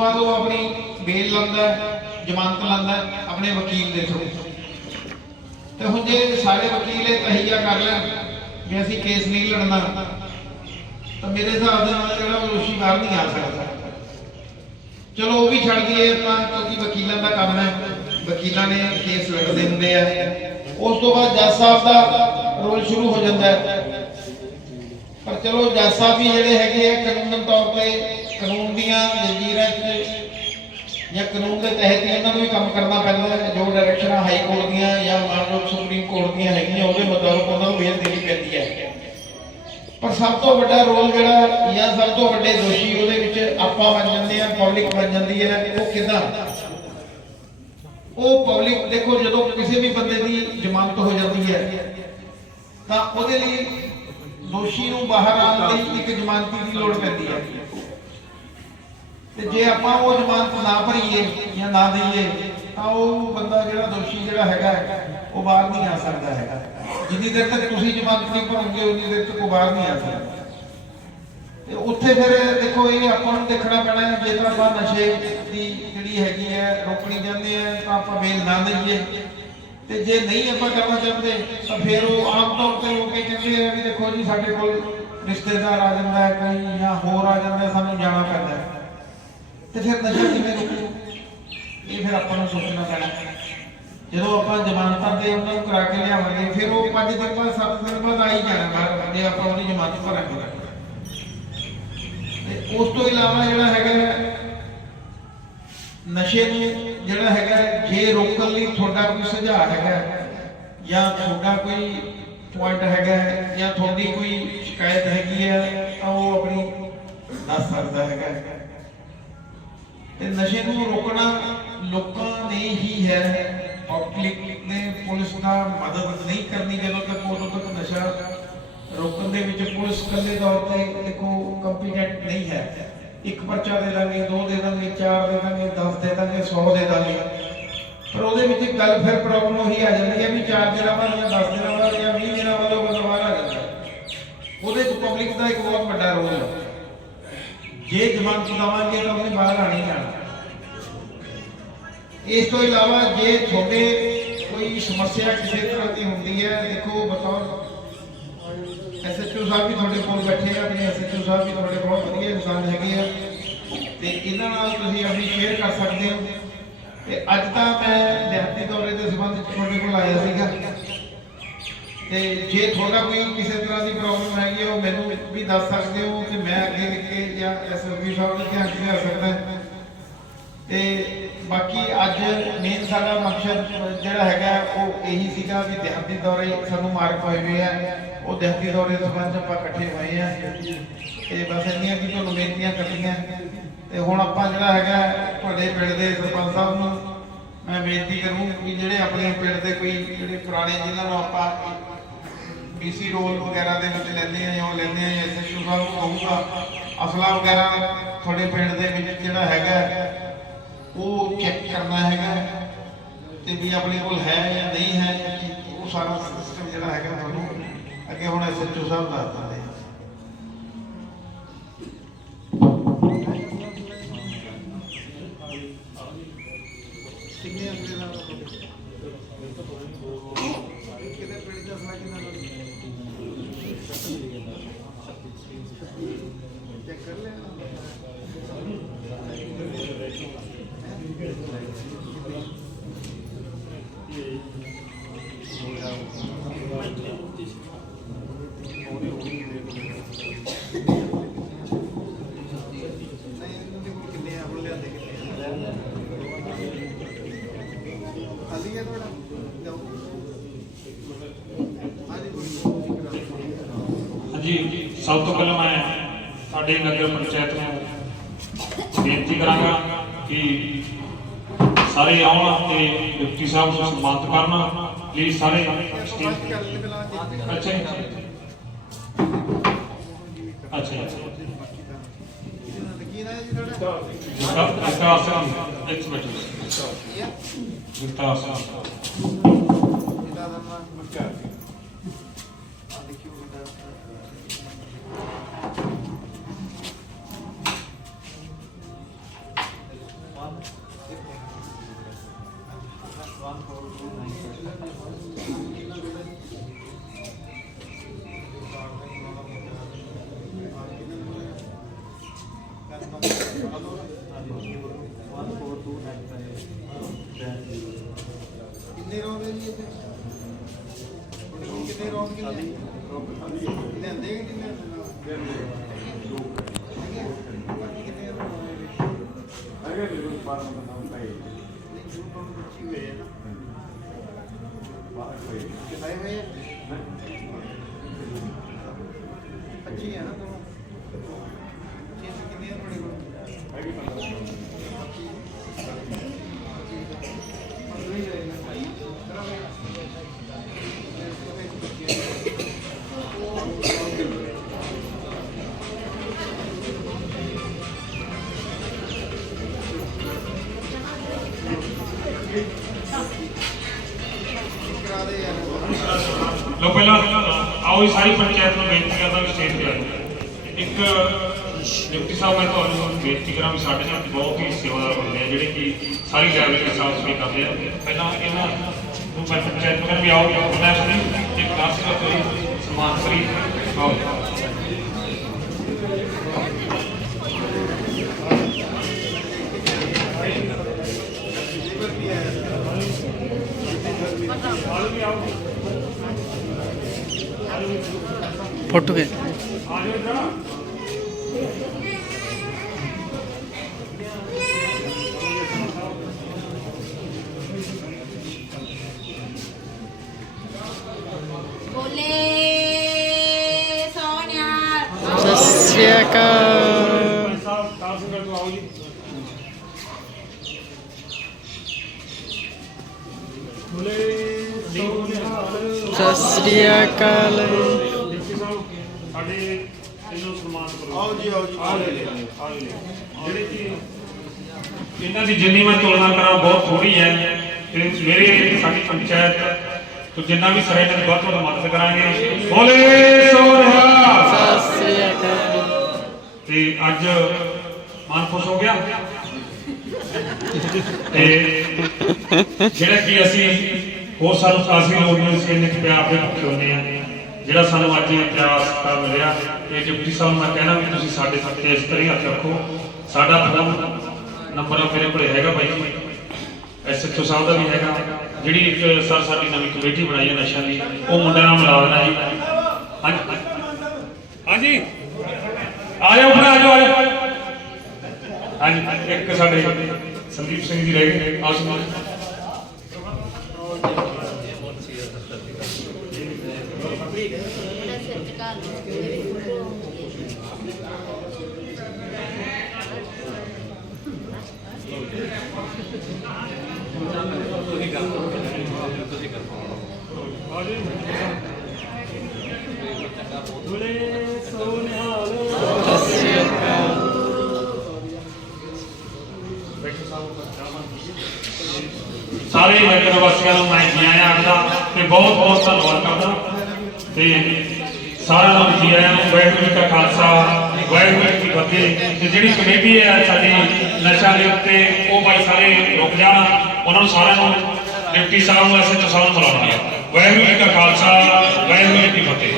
ਬਾਅਦ ਉਹ ਆਪਣੀ ਬੇਲ ਲਾਉਂਦਾ ਜ਼ਮਾਨਤ ਲਾਉਂਦਾ ਆਪਣੇ ਵਕੀਲ ਦੇ ਥਰੂ ਤੇ ਹੁਣ ਜੇ ਸਾਰੇ ਵਕੀਲ ਇਹ ਤਹੀਆ ਕਰ ਲੈਣ ਵੀ ਅਸੀਂ ਕੇਸ ਨਹੀਂ ਲੜਨਾ, ਤਾਂ ਮੇਰੇ ਹਿਸਾਬ ਦੇ ਨਾਲ ਜਿਹੜਾ ਦੋਸ਼ੀ ਬਾਹਰ ਨਹੀਂ ਆ ਸਕਦਾ। ਚਲੋ ਉਹ ਵੀ ਛੱਡ ਦਈਏ ਆਪਾਂ ਕਿਉਂਕਿ ਵਕੀਲਾਂ ਦਾ ਕੰਮ ਹੈ। ਵਕੀਲਾਂ ਨੇ ਕੇਸ ਲੜਦੇ ਹੁੰਦੇ ਆ। ਉਸ ਤੋਂ ਬਾਅਦ ਜੱਜ ਸਾਹਿਬ ਦਾ ਰੋਲ ਸ਼ੁਰੂ ਹੋ ਜਾਂਦਾ ਹੈ। ਪਰ ਚਲੋ ਜੱਜ ਸਾਹਿਬ ਵੀ ਜਿਹੜੇ ਹੈਗੇ ਆ ਕਾਨੂੰਨ ਤੌਰ ਤੇ ਕਾਨੂੰਨ ਦੀਆਂ ਜੰਜੀਰਾਂ 'ਚ ਜਾਂ ਕਾਨੂੰਨ ਦੇ ਤਹਿਤ ਹੀ ਉਹਨਾਂ ਨੂੰ ਵੀ ਕੰਮ ਕਰਨਾ ਪੈਂਦਾ ਹੈ। ਜੋ ਡਾਇਰੈਕਸ਼ਨਾਂ ਹਾਈ ਕੋਰਟ ਦੀਆਂ ਜਾਂ ਮਾਨਯੋਗ ਸੁਪਰੀਮ ਕੋਰਟ ਦੀਆਂ ਹੈਗੀਆਂ, ਉਹਦੇ ਮੁਤਾਬਕ ਉਹਨਾਂ ਨੂੰ ਬੇਲ ਦੇਣੀ ਪੈਂਦੀ ਹੈ। ਪਰ ਸਭ ਤੋਂ ਵੱਡਾ ਰੋਲ ਜਿਹੜਾ ਜਾਂ ਸਭ ਤੋਂ ਵੱਡੇ ਦੋਸ਼ੀ ਉਹਦੇ ਵਿੱਚ ਆਪਾਂ ਬਣ ਜਾਂਦੇ ਆ ਪਬਲਿਕ ਬਣ ਜਾਂਦੀ ਹੈ। ਉਹ ਕਿਦਾਂ? ਉਹ ਪਬਲਿਕ ਦੇਖੋ ਜਦੋਂ ਕਿਸੇ ਵੀ ਬੰਦੇ ਦੀ ਜ਼ਮਾਨਤ ਹੋ ਜਾਂਦੀ ਹੈ, ਤਾਂ ਉਹਦੇ ਲਈ ਦੋਸ਼ੀ ਨੂੰ ਬਾਹਰ ਆਉਣ ਲਈ ਇੱਕ ਜ਼ਮਾਨਤੀ ਦੀ ਲੋੜ ਪੈਂਦੀ ਹੈ। ਤੇ ਜੇ ਆਪਾਂ ਉਹ ਜ਼ਮਾਨਤ ਨਾ ਭਰੀਏ ਜਾਂ ਨਾ ਦਈਏ, ਤਾਂ ਉਹ ਬੰਦਾ ਜਿਹੜਾ ਦੋਸ਼ੀ ਜਿਹੜਾ ਹੈਗਾ ਉਹ ਬਾਹਰ ਨਹੀਂ ਆ ਸਕਦਾ ਹੈਗਾ। ਜਿੰਨੀ ਦੇਰ ਤੱਕ ਤੁਸੀਂ ਜ਼ਮਾਨਤ ਨਹੀਂ ਭਰੋਗੇ, ਉਨੀ ਦੇਰ ਤੱਕ ਉਹ ਬਾਹਰ ਨਹੀਂ ਆ ਸਕਦਾ। ਤੇ ਉੱਥੇ ਫਿਰ ਦੇਖੋ, ਇਹ ਆਪਾਂ ਨੂੰ ਦੇਖਣਾ ਪੈਣਾ ਹੈ, ਜੇਕਰ ਆਪਾਂ ਨਸ਼ੇ ਦੀ ਜਿਹੜੀ ਹੈਗੀ ਹੈ, ਰੋਕਣੀ ਜਾਂਦੇ ਆ ਤਾਂ ਆਪਾਂ ਬੇਲ ਨਾ ਦਈਏ। ਤੇ ਜੇ ਨਹੀਂ ਆਪਾਂ ਕਰਨਾ ਚਾਹੁੰਦੇ, ਤਾਂ ਫਿਰ ਉਹ ਆਮ ਤੌਰ ਤੇ ਲੋਕ ਇਹ ਕਹਿੰਦੇ ਆ ਵੀ ਦੇਖੋ ਜੀ, ਸਾਡੇ ਕੋਲ ਰਿਸ਼ਤੇਦਾਰ ਆ ਜਾਂਦਾ ਹੈ, ਕਈ ਜਾਂ ਹੋਰ ਆ ਜਾਂਦਾ ਸਾਨੂੰ ਜਾਣਾ ਪੈਂਦਾ ਤੇ ਫਿਰ ਨਸ਼ਾ ਕਿਵੇਂ ਰੁਕੂ ਇਹ ਫਿਰ ਆਪਾਂ ਨੂੰ ਸੋਚਣਾ ਪੈਣਾ। ਜਦੋਂ ਆਪਾਂ ਜ਼ਮਾਨਤਾਂ ਤੇ ਉਹਨਾਂ ਨੂੰ ਕਰਾ ਕੇ ਲਿਆਵਾਂਗੇ, ਫਿਰ ਉਹ 5 ਦਿਨ ਬਾਅਦ 7 ਦਿਨ ਬਾਅਦ ਆ ਹੀ ਜਾਣਾ ਬਾਹਰ ਜੇ ਆਪਾਂ ਉਹਦੀ ਜ਼ਮਾਨਤ ਭਰਾਂਗੇ ਤੇ ਉਸ ਤੋਂ ਇਲਾਵਾ ਜਿਹੜਾ ਹੈਗਾ ਨਸ਼ੇ ਨੂੰ ਜਿਹੜਾ ਹੈਗਾ ਜੇ ਰੋਕਣ ਲਈ ਤੁਹਾਡਾ ਕੋਈ ਸੁਝਾਅ ਹੈਗਾ ਜਾਂ ਤੁਹਾਡਾ ਕੋਈ ਪੁਆਇੰਟ ਹੈਗਾ ਜਾਂ ਤੁਹਾਡੀ ਕੋਈ ਸ਼ਿਕਾਇਤ ਹੈਗੀ ਹੈ? ਤਾਂ ਉਹ ਆਪਣੀ ਦੱਸ ਸਕਦਾ ਹੈਗਾ ਤੇ ਨਸ਼ੇ ਨੂੰ ਰੋਕਣਾ ਲੋਕਾਂ ਨੇ ਹੀ ਹੈ। ਪਬਲਿਕ ਨੇ ਪੁਲਿਸ ਦਾ ਮਦਦ ਨਹੀਂ ਕਰਨੀ ਜਦੋਂ ਤੱਕ ਉਦੋਂ ਤੱਕ ਨਸ਼ਾ ਰੋਕਣ ਦੇ ਵਿੱਚ ਪੁਲਿਸ ਇਕੱਲੇ ਤੌਰ ਤੇ ਦੇਖੋ ਕੰਪੀਟੈਂਟ ਨਹੀਂ ਹੈ। ਇੱਕ ਪਰਚਾ ਦੇ ਦਾਂਗੇ, ਦੋ ਦੇ ਦਾਂਗੇ, ਚਾਰ ਦੇ ਦਾਂਗੇ 10 ਦੇ ਦਾਂਗੇ 100 ਦੇ ਦਾਂਗੇ। ਪਰ ਉਹਦੇ ਵਿੱਚ ਗੱਲ ਫਿਰ ਪ੍ਰੋਬਲਮ ਉਹੀ ਆ ਜਾਂਦੀ ਹੈ ਵੀ ਚਾਰ ਦਿਨਾਂ ਬਾਅਦ ਜਾਂ 10 ਦਿਨਾਂ ਬਾਅਦ ਜਾਂ 20 ਦਿਨਾਂ ਬਾਅਦ ਉਹ ਬੰਦਾ ਬਾਹਰ ਆ ਜਾਂਦਾ। ਉਹਦੇ ਚ ਪਬਲਿਕ ਦਾ ਇੱਕ ਬਹੁਤ ਵੱਡਾ ਰੋਲ ਹੈ ਜੇ ਜ਼ਮਾਨਤ ਦਵਾਂਗੇ ਤਾਂ ਉਹਨੇ ਬਾਹਰ ਆਣੀ ਜਾਣਾ ਇਸ ਤੋਂ ਇਲਾਵਾ ਜੇ ਤੁਹਾਡੇ ਕੋਈ ਸਮੱਸਿਆ ਕਿਸੇ ਤਰ੍ਹਾਂ ਦੀ ਹੁੰਦੀ ਹੈ, ਦੇਖੋ ਬਤੌਰ ਐਸਐਚਓ ਸਾਹਿਬ ਵੀ ਤੁਹਾਡੇ ਕੋਲ ਬੈਠੇ ਆ, ਆਪਣੇ ਐਸਐਚਓ ਸਾਹਿਬ ਵੀ ਤੁਹਾਡੇ ਬਹੁਤ ਵਧੀਆ ਇਨਸਾਨ ਹੈਗੇ ਆ। ਤੇ ਇਹਨਾਂ ਨਾਲ ਤੁਸੀਂ ਆਪਣੀ ਸ਼ੇਅਰ ਕਰ ਸਕਦੇ ਹੋ। ਤੇ ਅੱਜ ਤਾਂ ਮੈਂ ਦਿਹਾਤੀ ਦੌਰੇ ਦੇ ਸੰਬੰਧ ਵਿੱਚ ਤੁਹਾਡੇ ਕੋਲ ਆਇਆ ਸੀਗਾ। ਤੇ ਜੇ ਤੁਹਾਡਾ ਕੋਈ ਕਿਸੇ ਤਰ੍ਹਾਂ ਦੀ ਪ੍ਰੋਬਲਮ ਹੈਗੀ ਉਹ ਮੈਨੂੰ ਵੀ ਦੱਸ ਸਕਦੇ ਹੋ ਕਿ ਮੈਂ ਅੱਗੇ ਲਿਖ ਕੇ ਜਾਂ ਐਸਐਸਪੀ ਸਾਹਿਬ ਦੇ ਧਿਆਨ 'ਚ ਲਿਆ ਸਕਦਾ। ਤੇ ਬਾਕੀ ਅੱਜ ਮੇਨ ਸਾਡਾ ਮਕਸਦ ਜਿਹੜਾ ਹੈਗਾ, ਉਹ ਇਹੀ ਸੀਗਾ ਵੀ ਦਿਹਾਤੀ ਦੌਰੇ ਸਾਨੂੰ ਮਾਰ ਪਾਏ ਹੋਏ ਆ। ਉਹ ਦਿਹਾਤੀ ਦੌਰੇ ਦੇ ਸੰਬੰਧ ਆਪਾਂ ਇਕੱਠੇ ਹੋਏ ਆ। ਤੇ ਬਸ ਇੰਨੀਆਂ ਕਿ ਤੁਹਾਨੂੰ ਬੇਨਤੀਆਂ ਕਰਨੀਆਂ। ਤੇ ਹੁਣ ਆਪਾਂ ਜਿਹੜਾ ਹੈਗਾ, ਤੁਹਾਡੇ ਪਿੰਡ ਦੇ ਸਰਪੰਚ ਸਾਹਿਬ ਨੂੰ ਮੈਂ ਬੇਨਤੀ ਕਰੂੰ ਕਿ ਜਿਹੜੇ ਆਪਣੇ ਪਿੰਡ ਦੇ ਕੋਈ ਜਿਹੜੇ ਪੁਰਾਣੇ ਜਿਨ੍ਹਾਂ ਨੂੰ ਆਪਾਂ ਬੀਸੀ ਰੋਲ ਵਗੈਰਾ ਦੇ ਵਿੱਚ ਲੈਂਦੇ ਆ ਜਾਂ ਉਹ ਲੈਂਦੇ ਆ ਐਸਐਚਓ ਸਾਹਿਬ ਨੂੰ ਕਹੂੰਗਾ, ਅਸਲਾ ਵਗੈਰਾ ਤੁਹਾਡੇ ਪਿੰਡ ਦੇ ਵਿੱਚ ਜਿਹੜਾ ਹੈਗਾ ਉਹ ਚੈੱਕ ਕਰਨਾ ਹੈਗਾ ਤੇ ਵੀ ਆਪਣੇ ਕੋਲ ਹੈ ਜਾਂ ਨਹੀਂ ਹੈ ਉਹ ਸਾਰਾ ਸਿਸਟਮ ਜਿਹੜਾ ਹੈਗਾ ਤੁਹਾਨੂੰ ਅੱਗੇ ਹੁਣ ਐਸਐਚਓ ਸਾਹਿਬ ਦੱਸ ਦਿੰਦੇ ਚੈੱਕ ਕਰ ਲਿਆ ਨਹੀਂ ਇਹਨਾਂ ਦੇ ਕੋਲ ਕਿੰਨੇ ਆ ਹੁਣ ਲਿਆਂਦੇ ਕਿੰਨੇ ਆ ਖਾਲੀ ਹੈ ਤੁਹਾਡਾ ਜਾਓ ਹਾਂਜੀ ਬੋਲੀ ਹਾਂਜੀ ਸਭ ਤੋਂ ਪਹਿਲਾਂ ਮੈਂ ਸਾਡੇ ਨਗਰ ਪੰਚਾਇਤ ਨੂੰ ਬੇਨਤੀ ਕਰਾਂਗਾ ਕਿ ਸਾਰੇ ਆਉਣ ਤੇ ਡਿਪਟੀ ਸਾਹਿਬ ਨੂੰ ਸਨਮਾਨਿਤ ਕਰਨ। ਪਲੀਜ਼ ਸਾਰੇ ਸਟੇਜ ਅੱਛਾ ਜੀ। ਅੱਛਾ ਜੀ। ਕੀ ਨਾ ਜੀ ਤੁਹਾਡਾ ਵਿਸਤਾਰ ਵਿਸਤਾਰ ਸਿੰਘ ਇੱਕ ਮਿੰਟ। ਵਿਸਤਾਰ ਸਿੰਘ ਇਹਦਾ ਨਾਮ ਨਮਸਕਾਰ ਜੀ ਆ ਦੇਖਿਓ ਇਹਦਾ ਕਿੰਨੇ ਰੌਂਡ ਹੈ ਜੀ ਇੱਥੇ? ਕਿੰਨੇ ਰੌਂਡ ਕਿੰਨੇ ਲੈਂਦੇ ਕਿ ਕਿੰਨੇ? ਬਾਕੀ ਕਿੰਨੇ ਰੌਂਦ ਹੋਏ ਨੇ? ਆਓ ਇਹ ਸਾਰੀ ਪੰਚਾਇਤ ਨੂੰ ਬੇਨਤੀ ਕਰਦਾ ਵੀ ਸਟੇਜ ਤੇ ਆ ਇੱਕ ਡਿਪਟੀ ਸਾਹਿਬ, ਮੈਂ ਤੁਹਾਨੂੰ ਬੇਨਤੀ ਕਰਾਂ ਵੀ ਸਾਡੇ ਨਾਲ ਬਹੁਤ ਹੀ ਸੇਵਾਦਾਰ ਬੰਦੇ ਆ, ਜਿਹੜੇ ਕਿ ਸਾਰੀ ਲਾਇਬ੍ਰੇਰੀ ਸਾਫ਼ ਸਫ਼ਾਈ ਕਰਦੇ ਆ। ਪਹਿਲਾਂ ਇਹਨਾਂ ਨੂੰ ਮੈਂ ਪੰਚਾਇਤ ਨੂੰ ਵੀ ਆਓ ਉਹਨਾਂ ਸੁਣੀ, ਇੱਕ ਦਸ ਦਾ ਕੋਈ ਸਮਾਨ ਫਰੀ ਆਓ। ਫੁੱਟ ਗਏ। ਅਕਾਲ ਸਾਹਿਬ ਤਾਰਸਗੜ ਤੋਂ ਆਓ ਜੀ ਸਤਿ ਸ੍ਰੀ ਅਕਾਲ। ਸਾਡੇ ਇਹਨੂੰ ਸਨਮਾਨ ਕਰੋ। ਆਓ ਜੀ ਆਓ ਜੀ। ਆਹ ਲੈ ਲੈ, ਆਹ ਲੈ ਲੈ। ਜਿਹੜੇ ਕਿ ਇਹਨਾਂ ਦੀ ਜਿੰਨੀ ਮੈਂ ਤੁਲਨਾ ਕਰਾਂ ਬਹੁਤ ਥੋੜੀ ਹੈ। ਤੇ ਮੇਰੇ ਸਾਡੀ ਪੰਚਾਇਤ ਤੋਂ ਜਿੰਨਾ ਵੀ ਸਹਾਇ ਨਾਲ ਵੱਧ ਤੋਂ ਵੱਧ ਮਦਦ ਕਰਾਂਗੇ। ਬੋਲੇ ਤੇ ਅੱਜ ਮਨ ਖੁਸ਼ ਹੋ ਗਿਆ? ਤੇ ਜਿਹੜਾ ਕਿ ਅਸੀਂ ਹੋਰ ਸਾਨੂੰ ਕਾਸੀ ਲੋੜ ਨਹੀਂ ਸੀ ਇੰਨੇ ਕੁ ਪਿਆਰ ਦੇ ਭੁੱਖੇ ਹੁੰਦੇ ਆ ਜਿਹੜਾ ਸਾਨੂੰ ਅੱਜ ਇਹ ਪਿਆਰ ਸਤਿਕਾਰ ਮਿਲਿਆ, ਇਹ ਡਿਪਟੀ ਸਾਹਿਬ ਮੈਂ ਕਹਿਣਾ ਵੀ ਤੁਸੀਂ ਸਾਡੇ ਸੱਤੇ ਇਸ ਤਰ੍ਹਾਂ ਹੱਥ ਰੱਖੋ। ਸਾਡਾ ਫੋਨ ਨੰਬਰ ਮੇਰੇ ਕੋਲੇ ਹੈਗਾ ਬਾਈ ਐਸਐਚਓ ਸਾਹਿਬ ਦਾ ਵੀ ਹੈਗਾ। ਜਿਹੜੀ ਇੱਕ ਸਰ ਸਾਡੀ ਨਵੀਂ ਕਮੇਟੀ ਬਣਾਈ ਹੈ ਨਸ਼ਿਆਂ ਦੀ, ਉਹ ਮੁੰਡਾ ਨਾਲ ਲਾ ਦੇਣਾ ਜੀ। ਹਾਂਜੀ। ਹਾਂਜੀ। ਆ ਜਾਓ ਫਿਰ ਆ ਜਾਓ ਹਾਂਜੀ। ਇੱਕ ਸਾਡੇ ਸੰਦੀਪ ਸਿੰਘ ਜੀ ਰਹਿ ਗਏ। ਆਓ ਸੁਣੋ ਬੋਲੇ ਸੱਚਕਾਲ ਸਤਿ ਸ੍ਰੀ ਸਾਰੇ ਨਗਰ ਵਾਸੀਆਂ ਨੂੰ ਮੈਂ ਜੀ ਆਇਆਂ ਆਖਦਾ ਤੇ ਬਹੁਤ ਬਹੁਤ ਧੰਨਵਾਦ ਕਰਦਾ ਤੇ ਸਾਰਿਆਂ ਨੂੰ ਜੀ ਆਇਆਂ ਨੂੰ ਵਾਹਿਗੁਰੂ ਜੀ ਕਾ ਖਾਲਸਾ ਵਾਹਿਗੁਰੂ ਜੀ ਕੀ ਫਤਿਹ। ਤੇ ਜਿਹੜੀ ਕਮੇਟੀ ਹੈ ਸਾਡੀ ਨਸ਼ਾ ਦੇ ਉੱਤੇ ਉਹ ਬਾਈ ਸਾਰੇ ਰੁਕ ਜਾਣ। ਉਹਨਾਂ ਨੂੰ ਸਾਰਿਆਂ ਨੂੰ ਡਿਪਟੀ ਸਾਹਿਬ ਨੂੰ ਐਸਐਚਓ ਸਾਹਿਬ ਨੂੰ ਬੁਲਾਉਣਾ ਹੈ ਵਾਹਿਗੁਰੂ ਜੀ ਕਾ ਖਾਲਸਾ ਵਾਹਿਗੁਰੂ ਜੀ ਕੀ ਫਤਿਹ।